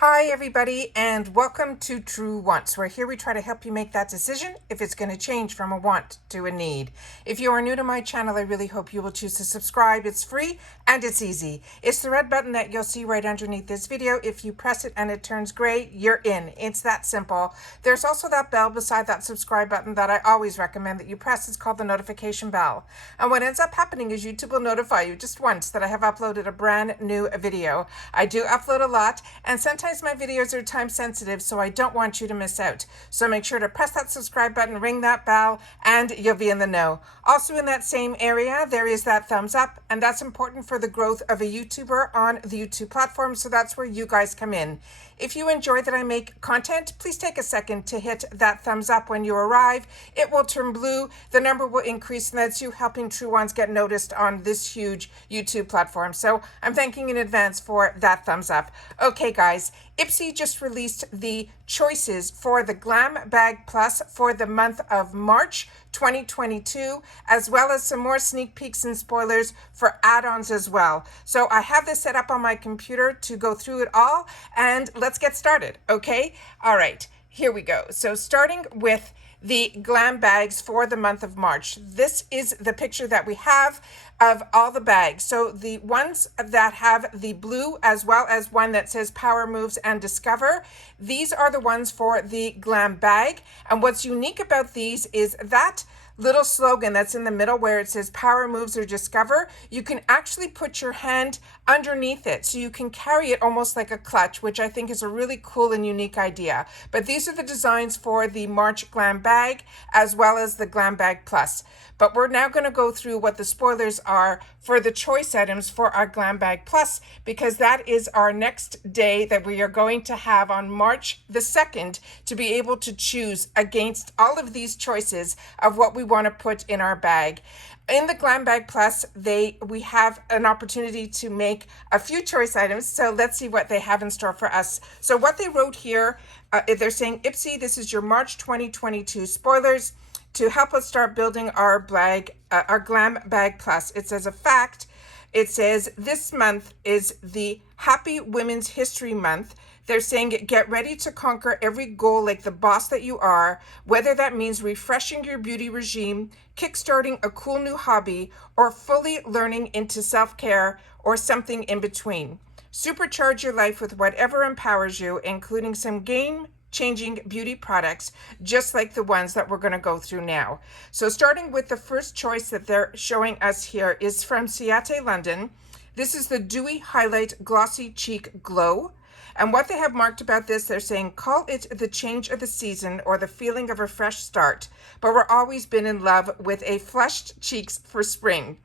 Hi everybody and welcome to True Wants, where here we try to help you make that decision if it's going to change from a want to a need. If you are new to my channel, I really hope you will choose to subscribe. It's free and it's easy. It's the red button that you'll see right underneath this video. If you press it and it turns gray, you're in. It's that simple. There's also that bell beside that subscribe button that I always recommend that you press. It's called the notification bell. And what ends up happening is YouTube will notify you just once that I have uploaded a brand new video. I do upload a lot, and sometimes my videos are time sensitive, so I don't want you to miss out. So make sure to press that subscribe button, ring that bell, and you'll be in the know. Also in that same area, there is that thumbs up, and that's important for the growth of a YouTuber on the YouTube platform, so that's where you guys come in. If you enjoy that I make content, please take a second to hit that thumbs up when you arrive. It will turn blue, the number will increase, and that's you helping True Ones get noticed on this huge YouTube platform. So I'm thanking in advance for that thumbs up. Okay guys, IPSY just released the choices for the Glam Bag Plus for the month of March 2022, as well as some more sneak peeks and spoilers for add-ons as well. So I have this set up on my computer to go through it all, and let's get started, okay? All right, here we go. So starting with the glam bags for the month of March. This is the picture that we have of all the bags. So the ones that have the blue as well as one that says Power Moves and Discover, these are the ones for the glam bag. And what's unique about these is that little slogan that's in the middle where it says Power Moves or Discover, you can actually put your hand underneath it so you can carry it almost like a clutch, which I think is a really cool and unique idea. But these are the designs for the March Glam Bag as well as the Glam Bag Plus. But we're now going to go through what the spoilers are for the choice items for our Glam Bag Plus, because that is our next day that we are going to have on March the 2nd to be able to choose against all of these choices of what we want to put in our bag. In the Glam Bag Plus, we have an opportunity to make a few choice items. So let's see what they have in store for us. So what they wrote here, they're saying, IPSY, this is your March 2022 spoilers to help us start building our Glam Bag Plus. It says a fact. It says this month is the Happy Women's History Month. They're saying get ready to conquer every goal like the boss that you are, whether that means refreshing your beauty regime, kickstarting a cool new hobby, or fully learning into self-care or something in between. Supercharge your life with whatever empowers you, including some game-changing beauty products, just like the ones that we're going to go through now. So starting with the first choice that they're showing us here is from Ciate London. This is the Dewy Highlight Glossy Cheek Glow. And what they have marked about this, they're saying, call it the change of the season or the feeling of a fresh start, but we're always been in love with a flushed cheeks for spring.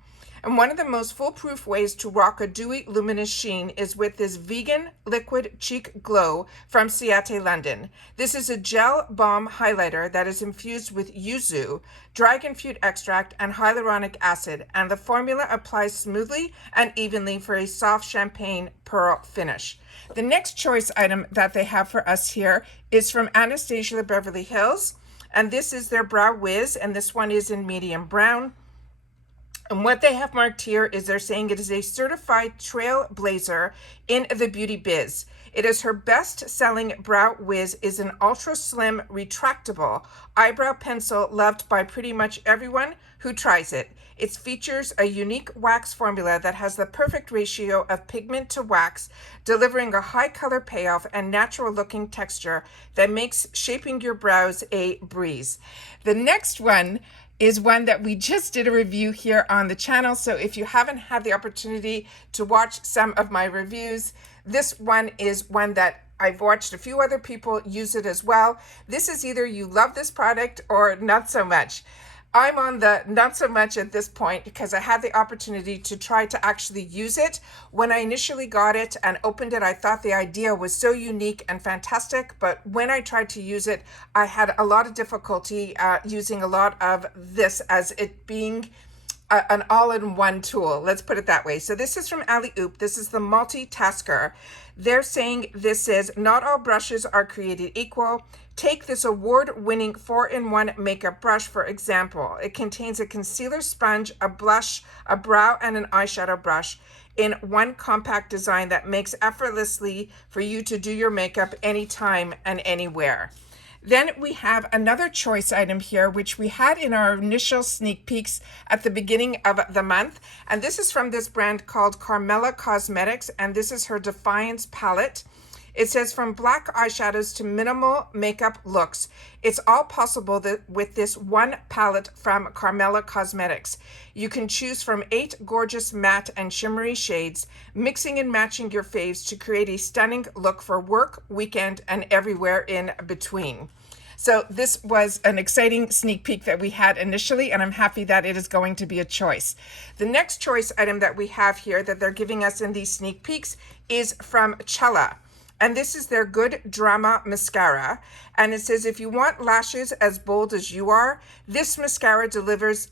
And one of the most foolproof ways to rock a dewy, luminous sheen is with this vegan liquid cheek glow from Ciate London. This is a gel balm highlighter that is infused with yuzu, dragon fruit extract, and hyaluronic acid, and the formula applies smoothly and evenly for a soft champagne pearl finish. The next choice item that they have for us here is from Anastasia Beverly Hills, and this is their Brow Wiz, and this one is in medium brown. And what they have marked here is they're saying it is a certified trailblazer in the beauty biz. It is her best-selling Brow Wiz is an ultra-slim, retractable eyebrow pencil loved by pretty much everyone who tries it. It features a unique wax formula that has the perfect ratio of pigment to wax, delivering a high color payoff and natural-looking texture that makes shaping your brows a breeze. The next one is one that we just did a review here on the channel. So if you haven't had the opportunity to watch some of my reviews, this one is one that I've watched a few other people use it as well. This is either you love this product or not so much. I'm on the not so much at this point because I had the opportunity to try to actually use it. When I initially got it and opened it, I thought the idea was so unique and fantastic, but when I tried to use it, I had a lot of difficulty using a lot of this as it being an all-in-one tool. Let's put it that way. So this is from Alley-Oop. This is the multitasker. They're saying this is not all brushes are created equal. Take this award-winning 4-in-1 makeup brush, for example. It contains a concealer sponge, a blush, a brow, and an eyeshadow brush. in one compact design that makes effortlessly for you to do your makeup anytime and anywhere. Then we have another choice item here, which we had in our initial sneak peeks at the beginning of the month. And this is from this brand called Carmella Cosmetics, and this is her Defiance palette. It says, from black eyeshadows to minimal makeup looks, it's all possible with this one palette from Carmella Cosmetics. You can choose from 8 gorgeous matte and shimmery shades, mixing and matching your faves to create a stunning look for work, weekend, and everywhere in between. So this was an exciting sneak peek that we had initially, and I'm happy that it is going to be a choice. The next choice item that we have here that they're giving us in these sneak peeks is from Chella. And this is their Good Drama Mascara. And it says, if you want lashes as bold as you are, this mascara delivers.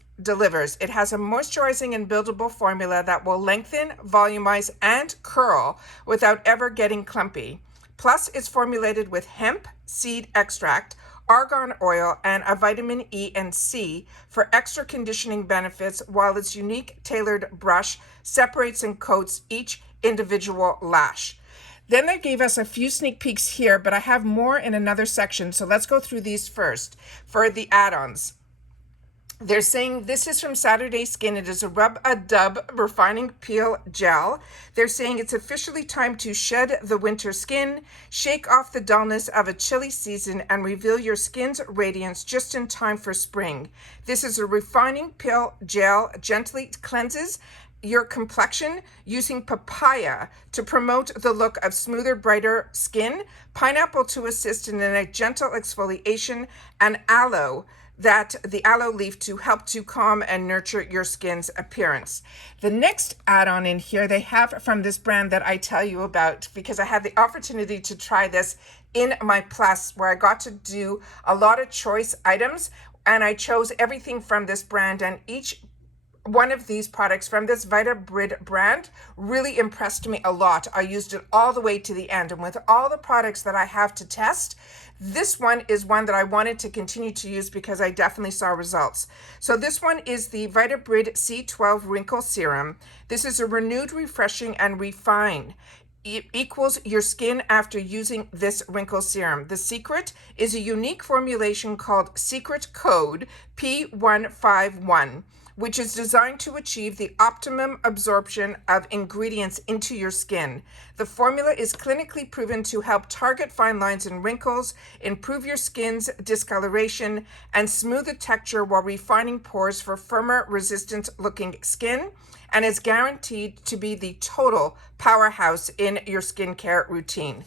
It has a moisturizing and buildable formula that will lengthen, volumize, and curl without ever getting clumpy. Plus, it's formulated with hemp seed extract, argan oil, and a vitamin E and C for extra conditioning benefits, while its unique tailored brush separates and coats each individual lash. Then they gave us a few sneak peeks here, but I have more in another section, so let's go through these first. For the add-ons, they're saying this is from Saturday Skin. It is a Rub-a-Dub Refining Peel Gel. They're saying it's officially time to shed the winter skin, shake off the dullness of a chilly season, and reveal your skin's radiance just in time for spring. This is a refining peel gel, gently cleanses your complexion using papaya to promote the look of smoother, brighter skin, pineapple to assist in a gentle exfoliation, and aloe, the aloe leaf to help to calm and nurture your skin's appearance. The next add-on in here they have from this brand that I tell you about because I had the opportunity to try this in my Plus, where I got to do a lot of choice items, and I chose everything from this brand, and each one of these products from this VitaBrid brand really impressed me a lot. I used it all the way to the end, and with all the products that I have to test, this one is one that I wanted to continue to use because I definitely saw results. So this one is the VitaBrid C12 Wrinkle Serum. This is a renewed, refreshing, and refine. It equals your skin after using this wrinkle serum. The secret is a unique formulation called Secret Code P151, which is designed to achieve the optimum absorption of ingredients into your skin. The formula is clinically proven to help target fine lines and wrinkles, improve your skin's discoloration, and smooth the texture while refining pores for firmer, resistant-looking skin, and is guaranteed to be the total powerhouse in your skincare routine.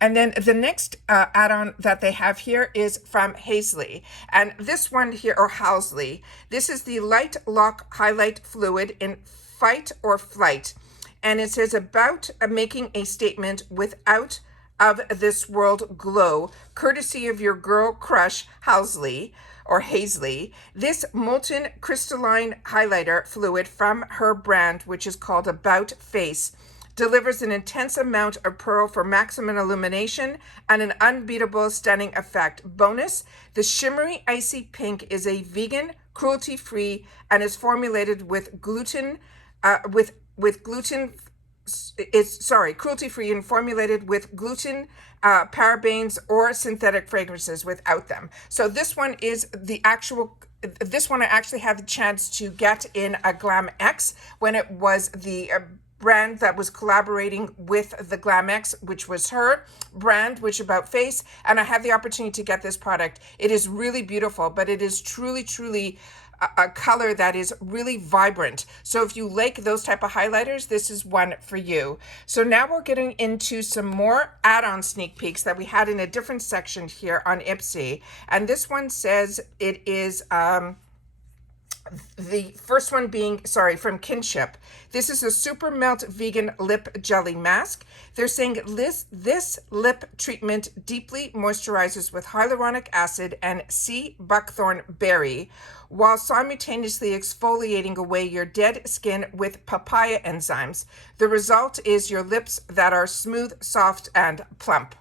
And then the next add-on that they have here is from Hazley. And this one here, or Halsley, this is the Light Lock Highlight Fluid in Fight or Flight. And it says about making a statement without of this world glow, courtesy of your girl crush, Halsley, or Hazley. This molten crystalline highlighter fluid from her brand, which is called About Face, delivers an intense amount of pearl for maximum illumination and an unbeatable, stunning effect. Bonus, the shimmery icy pink is a vegan, cruelty-free, and is formulated with gluten, cruelty-free and formulated with gluten, parabens, or synthetic fragrances without them. So this one is this one I actually had the chance to get in a Glam X when it was the brand that was collaborating with the Glam X, which was her brand, which About Face, and I had the opportunity to get this product. It is really beautiful, but it is truly a color that is really vibrant. So if you like those type of highlighters, this is one for you. So now we're getting into some more add-on sneak peeks that we had in a different section here on IPSY. And this one says it is the first one being, from Kinship. This is a Super Melt Vegan Lip Jelly Mask. They're saying this lip treatment deeply moisturizes with hyaluronic acid and sea buckthorn berry, while simultaneously exfoliating away your dead skin with papaya enzymes. The result is your lips that are smooth, soft, and plump.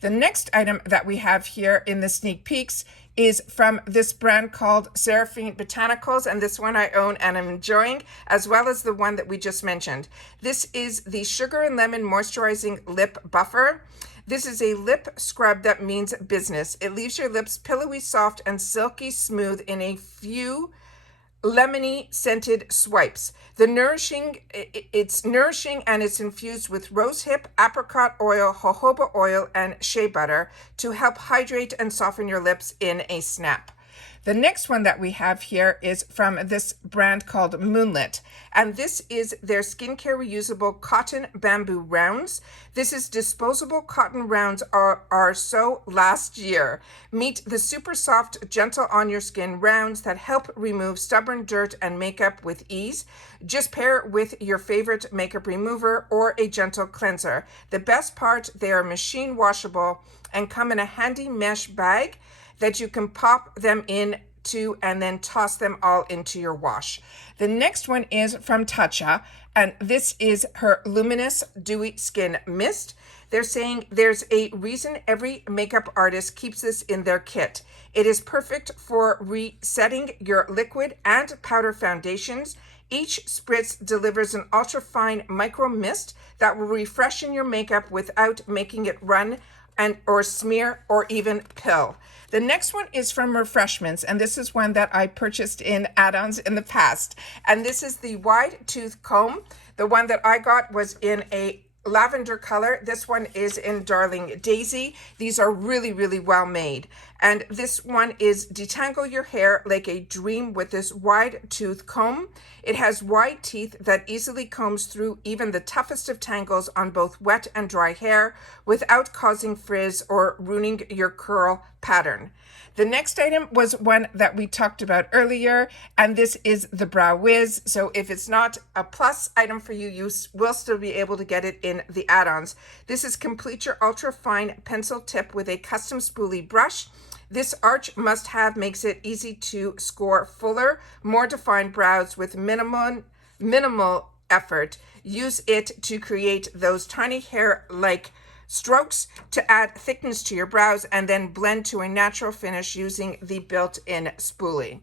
The next item that we have here in the sneak peeks is from this brand called Seraphine Botanicals, and this one I own and I'm enjoying, as well as the one that we just mentioned. This is the Sugar and Lemon Moisturizing Lip Buffer. This is a lip scrub that means business. It leaves your lips pillowy, soft, and silky smooth in a few lemony scented swipes. It's nourishing and it's infused with rosehip, apricot oil, jojoba oil, and shea butter to help hydrate and soften your lips in a snap. The next one that we have here is from this brand called Moonlit, and this is their skincare reusable cotton bamboo rounds. This is disposable cotton rounds are so last year. Meet the super soft, gentle on your skin rounds that help remove stubborn dirt and makeup with ease. Just pair it with your favorite makeup remover or a gentle cleanser. The best part, they are machine washable and come in a handy mesh bag that you can pop them into and then toss them all into your wash. The next one is from Tatcha, and this is her Luminous Dewy Skin Mist. They're saying there's a reason every makeup artist keeps this in their kit. It is perfect for resetting your liquid and powder foundations. Each spritz delivers an ultra-fine micro mist that will refreshen your makeup without making it run or smear or even pill. The next one is from Refreshments, and this is one that I purchased in add-ons in the past. And this is the wide tooth comb. The one that I got was in a lavender color. This one is in Darling Daisy. These are really, really well made. And this one is detangle your hair like a dream with this wide tooth comb. It has wide teeth that easily combs through even the toughest of tangles on both wet and dry hair without causing frizz or ruining your curl pattern. The next item was one that we talked about earlier, and this is the Brow Wiz. So if it's not a plus item for you, you will still be able to get it in the add-ons. This is Complete Your Ultra Fine Pencil Tip with a custom spoolie brush. This arch must-have makes it easy to score fuller, more defined brows with minimal effort. Use it to create those tiny hair-like strokes to add thickness to your brows and then blend to a natural finish using the built-in spoolie.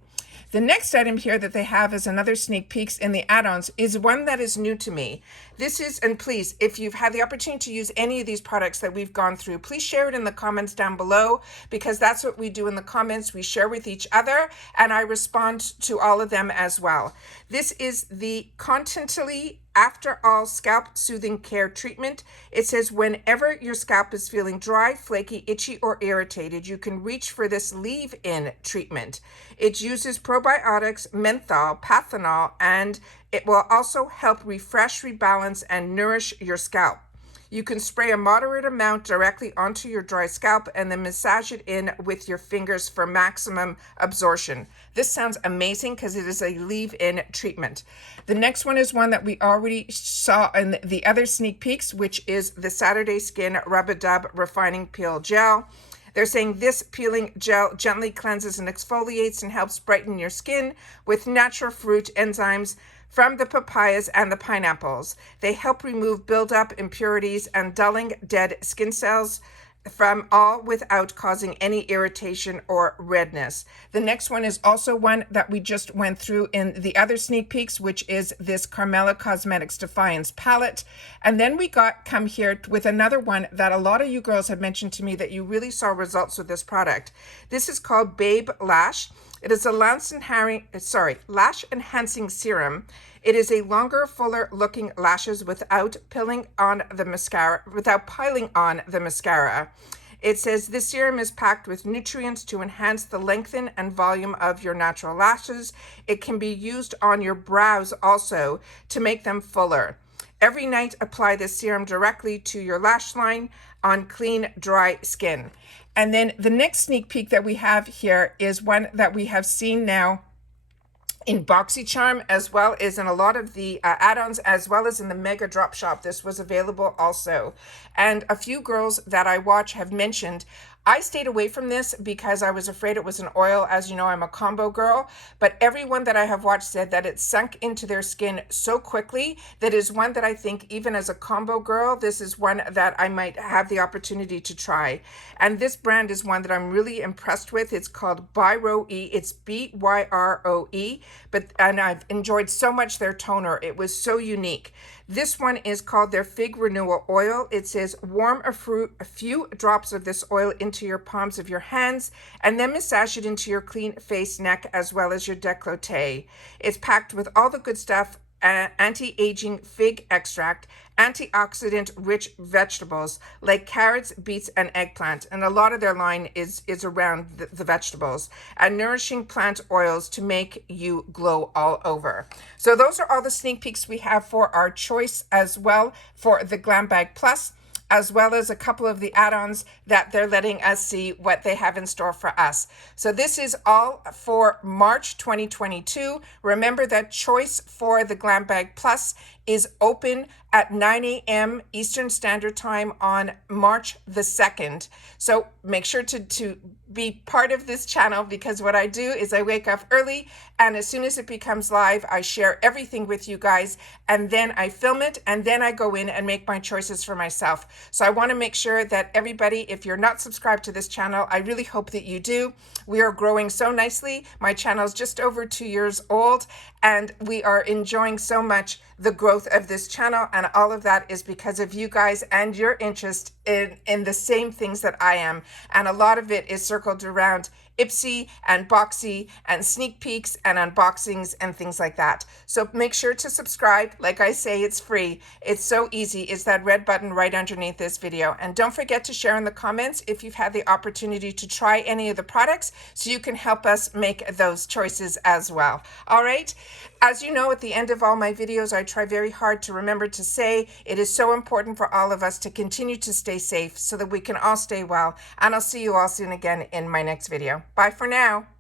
The next item here that they have as another sneak peeks in the add-ons is one that is new to me. This is, and please, if you've had the opportunity to use any of these products that we've gone through, please share it in the comments down below, because that's what we do in the comments. We share with each other, and I respond to all of them as well. This is the Continentally After All Scalp Soothing Care Treatment. It says whenever your scalp is feeling dry, flaky, itchy, or irritated, you can reach for this leave-in treatment. It uses probiotics, menthol, panthenol, and it will also help refresh, rebalance, and nourish your scalp. You can spray a moderate amount directly onto your dry scalp and then massage it in with your fingers for maximum absorption. This sounds amazing because it is a leave-in treatment. The next one is one that we already saw in the other sneak peeks, which is the Saturday Skin Rub-A-Dub Refining Peel Gel. They're saying this peeling gel gently cleanses and exfoliates and helps brighten your skin with natural fruit enzymes from the papayas and the pineapples. They help remove buildup, impurities, and dulling dead skin cells from all without causing any irritation or redness. The next one is also one that we just went through in the other sneak peeks, which is this Carmela Cosmetics Defiance palette. And then we come here with another one that a lot of you girls have mentioned to me that you really saw results with this product. This is called Babe Lash. It is a lash enhancing serum. It is a longer, fuller looking lashes without piling on the mascara. It says this serum is packed with nutrients to enhance the lengthen and volume of your natural lashes. It can be used on your brows also to make them fuller. Every night, apply this serum directly to your lash line on clean, dry skin. And then the next sneak peek that we have here is one that we have seen now in BoxyCharm, as well as in a lot of the add-ons, as well as in the Mega Drop Shop. This was available also. And a few girls that I watch have mentioned, I stayed away from this because I was afraid it was an oil. As you know, I'm a combo girl, but everyone that I have watched said that it sunk into their skin so quickly. That is one that I think, even as a combo girl, this is one that I might have the opportunity to try. And this brand is one that I'm really impressed with. It's called Byroe. It's Byroe, and I've enjoyed so much their toner. It was so unique. This one is called their Fig Renewal Oil. It says warm a few drops of this oil into your palms of your hands and then massage it into your clean face, neck, as well as your décolleté. It's packed with all the good stuff: anti-aging fig extract, antioxidant rich vegetables like carrots, beets, and eggplant, and a lot of their line is around the vegetables, and nourishing plant oils to make you glow all over. So those are all the sneak peeks we have for our choice as well for the Glam Bag Plus, as well as a couple of the add-ons that they're letting us see what they have in store for us. So this is all for March 2022. Remember that choice for the Glam Bag Plus is open at 9 a.m. Eastern Standard Time on March the 2nd. So make sure to be part of this channel, because what I do is I wake up early, and as soon as it becomes live, I share everything with you guys, and then I film it, and then I go in and make my choices for myself. So I want to make sure that everybody, if you're not subscribed to this channel, I really hope that you do. We are growing so nicely. My channel is just over 2 years old, and we are enjoying so much the growth of this channel, and all of that is because of you guys and your interest in the same things that I am. And a lot of it is circled around IPSY and Boxy and sneak peeks and unboxings and things like that. So make sure to subscribe. Like I say, it's free. It's so easy. It's that red button right underneath this video. And don't forget to share in the comments if you've had the opportunity to try any of the products, so you can help us make those choices as well. All right. As you know, at the end of all my videos, I try very hard to remember to say it is so important for all of us to continue to stay safe so that we can all stay well. And I'll see you all soon again in my next video. Bye for now.